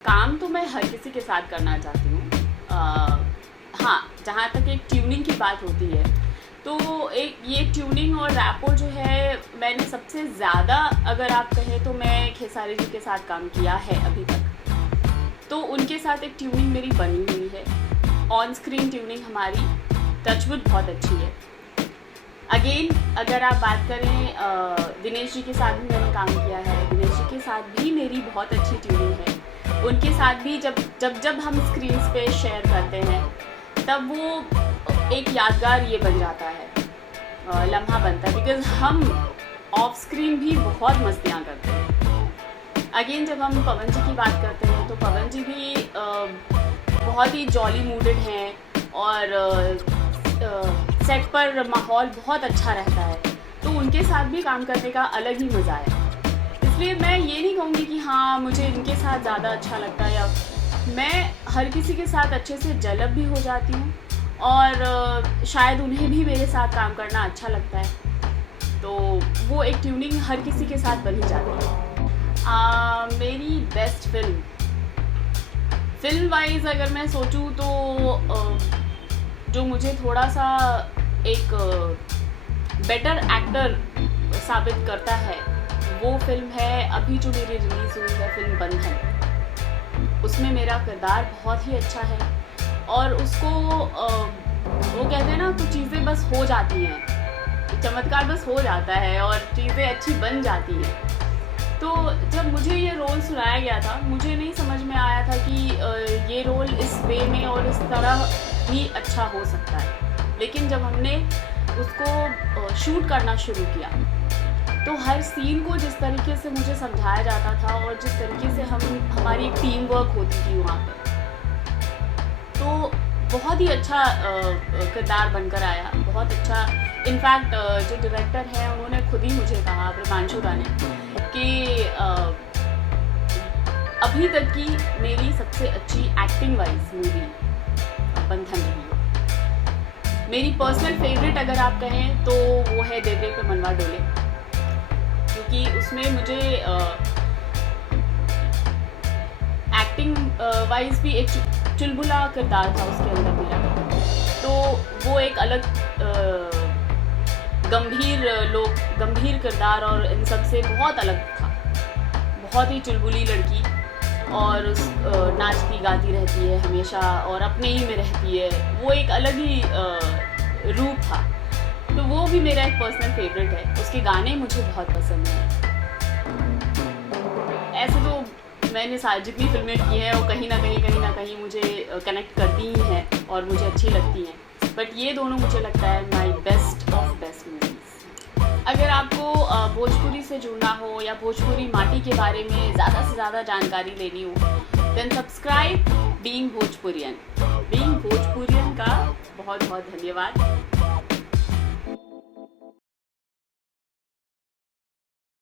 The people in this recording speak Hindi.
काम तो मैं हर किसी के साथ करना चाहती हूँ। हाँ, जहाँ तक एक ट्यूनिंग की बात होती है तो एक ये ट्यूनिंग और रैपो जो है, मैंने सबसे ज़्यादा अगर आप कहें तो मैं खेसारी जी के साथ काम किया है अभी तक। तो उनके साथ एक ट्यूनिंग मेरी बनी हुई है। ऑन स्क्रीन ट्यूनिंग हमारी टचवुड बहुत अच्छी है। अगेन अगर आप बात करें दिनेश जी के साथ भी मैंने काम किया है। दिनेश जी के साथ भी मेरी बहुत अच्छी ट्यूनिंग है। उनके साथ भी जब हम स्क्रीन पे शेयर करते हैं तब वो एक यादगार ये बन जाता है, लम्हा बनता है, बिकॉज हम ऑफ स्क्रीन भी बहुत मस्तियाँ करते हैं। अगेन जब हम पवन जी की बात करते हैं तो पवन जी भी बहुत ही जॉली मूडेड हैं और सेट पर माहौल बहुत अच्छा रहता है, तो उनके साथ भी काम करने का अलग ही मज़ा है। इसलिए मैं ये नहीं कहूँगी कि हाँ मुझे इनके साथ ज़्यादा अच्छा लगता है, या मैं हर किसी के साथ अच्छे से जलब भी हो जाती हूँ और शायद उन्हें भी मेरे साथ काम करना अच्छा लगता है। तो वो एक ट्यूनिंग हर किसी के साथ बनी जाती है। मेरी बेस्ट फिल्म वाइज अगर मैं सोचूं तो जो मुझे थोड़ा सा एक बेटर एक्टर साबित करता है वो फिल्म है अभी जो मेरी रिलीज़ हुई है, फिल्म बंधन। उसमें मेरा किरदार बहुत ही अच्छा है और उसको वो कहते हैं ना, कुछ चीज़ें बस हो जाती हैं, चमत्कार बस हो जाता है और चीज़ें अच्छी बन जाती हैं। तो जब मुझे ये रोल सुनाया गया था, मुझे नहीं समझ में आया था कि ये रोल इस वे में और इस तरह भी अच्छा हो सकता है। लेकिन जब हमने उसको शूट करना शुरू किया तो हर सीन को जिस तरीके से मुझे समझाया जाता था और जिस तरीके से हमारी एक टीम वर्क होती थी वहाँ पे, तो बहुत ही अच्छा किरदार बनकर आया, बहुत अच्छा। इनफैक्ट जो डायरेक्टर हैं उन्होंने खुद ही मुझे कहा, ब्रह्मांशु दा ने, कि अभी तक की मेरी सबसे अच्छी एक्टिंग वाइज मूवी बंधन रही है। मेरी पर्सनल फेवरेट अगर आप कहें तो वो है देवरे पे मनवा डोले, क्योंकि उसमें मुझे एक्टिंग वाइज भी एक चुलबुला किरदार था उसके अंदर मेरा, तो वो एक अलग गंभीर किरदार और इन सब से बहुत अलग था। बहुत ही चुलबुली लड़की और उस नाचती गाती रहती है हमेशा और अपने ही में रहती है, वो एक अलग ही रूप था। तो वो भी मेरा एक पर्सनल फेवरेट है। उसके गाने मुझे बहुत पसंद हैं। ऐसे तो मैंने जितनी फिल्में की हैं वो कहीं ना कहीं मुझे कनेक्ट करती ही हैं और मुझे अच्छी लगती हैं, बट ये दोनों मुझे लगता है my best of best movies. अगर आपको भोजपुरी से जुड़ना हो या भोजपुरी माटी के बारे में ज़्यादा से ज़्यादा जानकारी लेनी हो, देन सब्सक्राइब बीइंग भोजपुरियन का बहुत बहुत धन्यवाद।